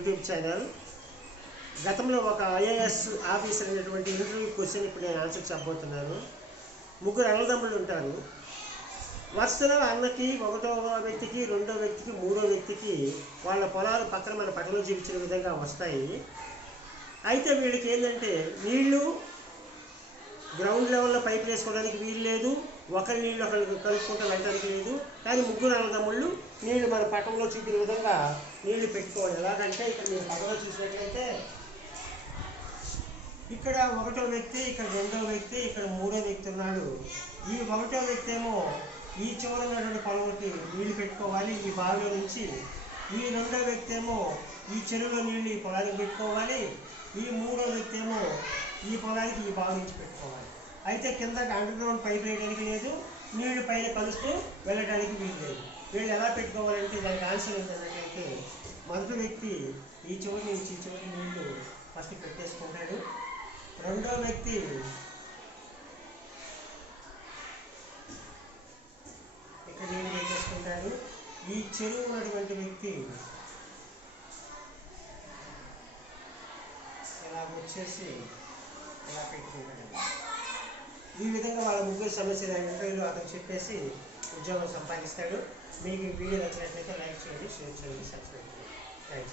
YouTube channel. గతంలో ఒక IAS officer అనేటువంటి ఇంటర్వ్యూ క్వశ్చన్ ఇప్పుడు నేను ఆన్సర్ చెప్పబోతున్నాను. ముగ్గురు అన్నదమ్ములు ఉంటారు. వరుసలో అన్నకి ఒకటో వ్యక్తికి రెండో వ్యక్తికి మూడో వ్యక్తికి వాళ్ళ పొలాలు పక్కన మన పట్టణంలో చూపించిన విధంగా వస్తాయి. అయితే వీళ్ళకి ఏంటంటే నీళ్ళు గ్రౌండ్ లెవెల్లో పైపు వేసుకోవడానికి వీలు లేదు. ఒకరి నీళ్ళు ఒకరికి కలుపుకుంటూ వెళ్ళడానికి లేదు కానీ ముగ్గురు అన్నదమ్ముళ్ళు నీళ్ళు మన పట్టణంలో చూపిన విధంగా నీళ్ళు పెట్టుకోవాలి. ఎలాగంటే ఇక్కడ మీరు పక్కన చూసినట్లయితే ఇక్కడ ఒకటో వ్యక్తి ఇక్కడ రెండో వ్యక్తి ఇక్కడ మూడో వ్యక్తి ఉన్నాడు. ఈ ఒకటో వ్యక్తి ఏమో ఈ చివర ఉన్నటువంటి పొలంకి నీళ్ళు పెట్టుకోవాలి. ఈ బావిలో నుంచి ఈ రెండో వ్యక్తి ఏమో ఈ చెరువులో నీళ్ళు ఈ పొలానికి పెట్టుకోవాలి. ఈ మూడో వ్యక్తి ఏమో ఈ పొలానికి ఈ బావి నుంచి పెట్టుకోవాలి. అయితే కింద అండర్గ్రౌండ్ పైప్ వేయడానికి లేదు నీళ్ళు పైన కలుస్తూ వెళ్ళడానికి వీలు లేదు. వీళ్ళు ఎలా పెట్టుకోవాలంటే దానికి ఆన్సర్ ఏంటంటే మొదటి వ్యక్తి ఈ చోటు నుంచి ఈ చివరి నీళ్ళు ఫస్ట్ పెట్టేసుకుంటాడు. రెండో వ్యక్తి ఇక్కడ నీళ్ళు పెట్టేసుకుంటాడు. ఈ చెరువు ఉన్నటువంటి వ్యక్తి ఇలా వచ్చేసి ఈ విధంగా వాళ్ళ ముగ్గురు సమస్యలు ఇంటర్వ్యూలో అతను చెప్పేసి ఉద్యోగం సంపాదిస్తాడు. మీకు వీడియో నచ్చినట్లయితే లైక్ చేయండి షేర్ చేయండి సబ్స్క్రైబ్ చేయండి. థ్యాంక్స్